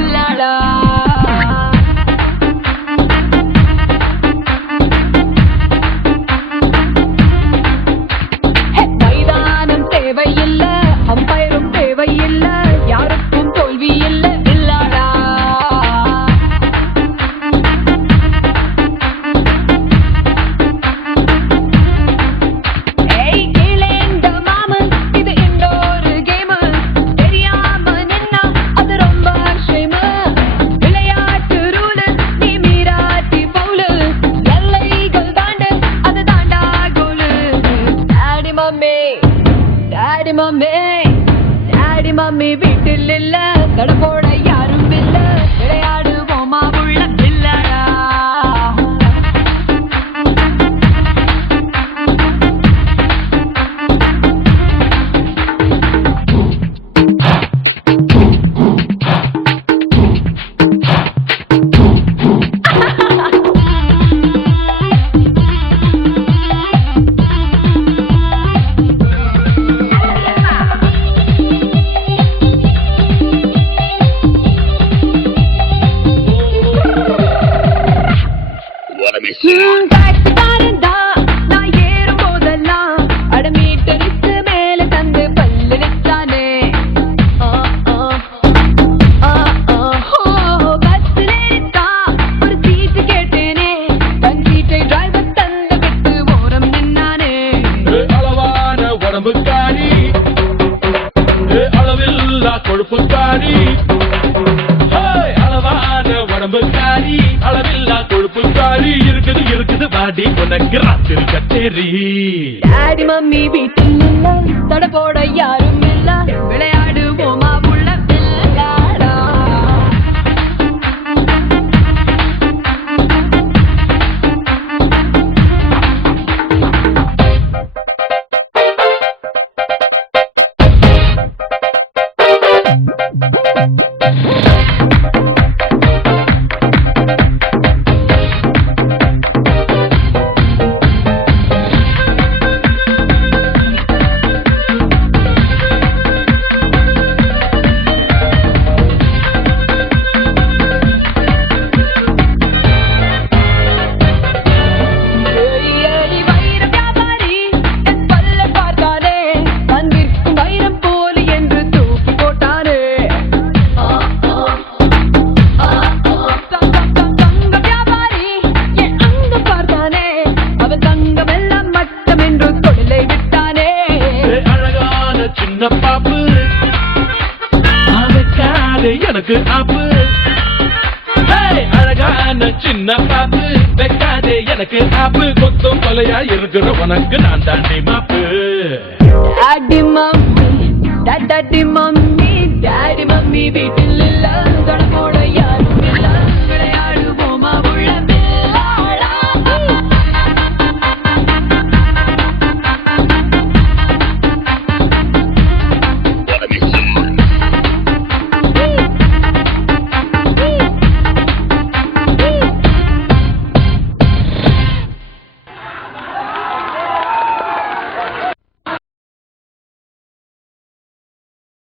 பில்லாடா. மைதானம் தேவையில்ல, அம்பயரும் தேவையில்ல, யாருக்கும் தோல்வி இல்ல பில்லாடா. டாடி மம்மி வீட்டில் இல்ல, தடப்போட யாரும் இல்ல, விளையாடுவோமா உள்ள பில்லாடா. நான் ஏறும் போதெல்லாம் அடமீட்டரித்து மேல தந்து பல்லு நிற்றானே. பஸ்ல ஒரு சீட்டு கேட்டேனே, தன் சீட்டை டிரைவர் தந்து விட்டு ஓரம் நின்னானே. அளவான உடம்புக்காரி, அளவில்லா கொழுப்புக்காரி, அளவான உடம்புக்காரி, அளவில்லா கொழுப்புக்காரி, இருக்குது இருக்குது வாடி உனக்கு ராத்திரி கச்சேரி. டாடி மம்மி வீட்டில் இல்ல, தடப்போட யாரும் இல்ல, விளையாடுவோமா உள்ள பில்லாடா. எனக்கு ஆப்பு அழகான சின்ன பாப்பு, வைக்காதே எனக்கு ஆப்பு, கொத்தும் கொலையா இருக்கிற உனக்கு நான் தாண்டி மாப்பு. Daddy mummy, daddy mummy, daddy mummy வீட்டில்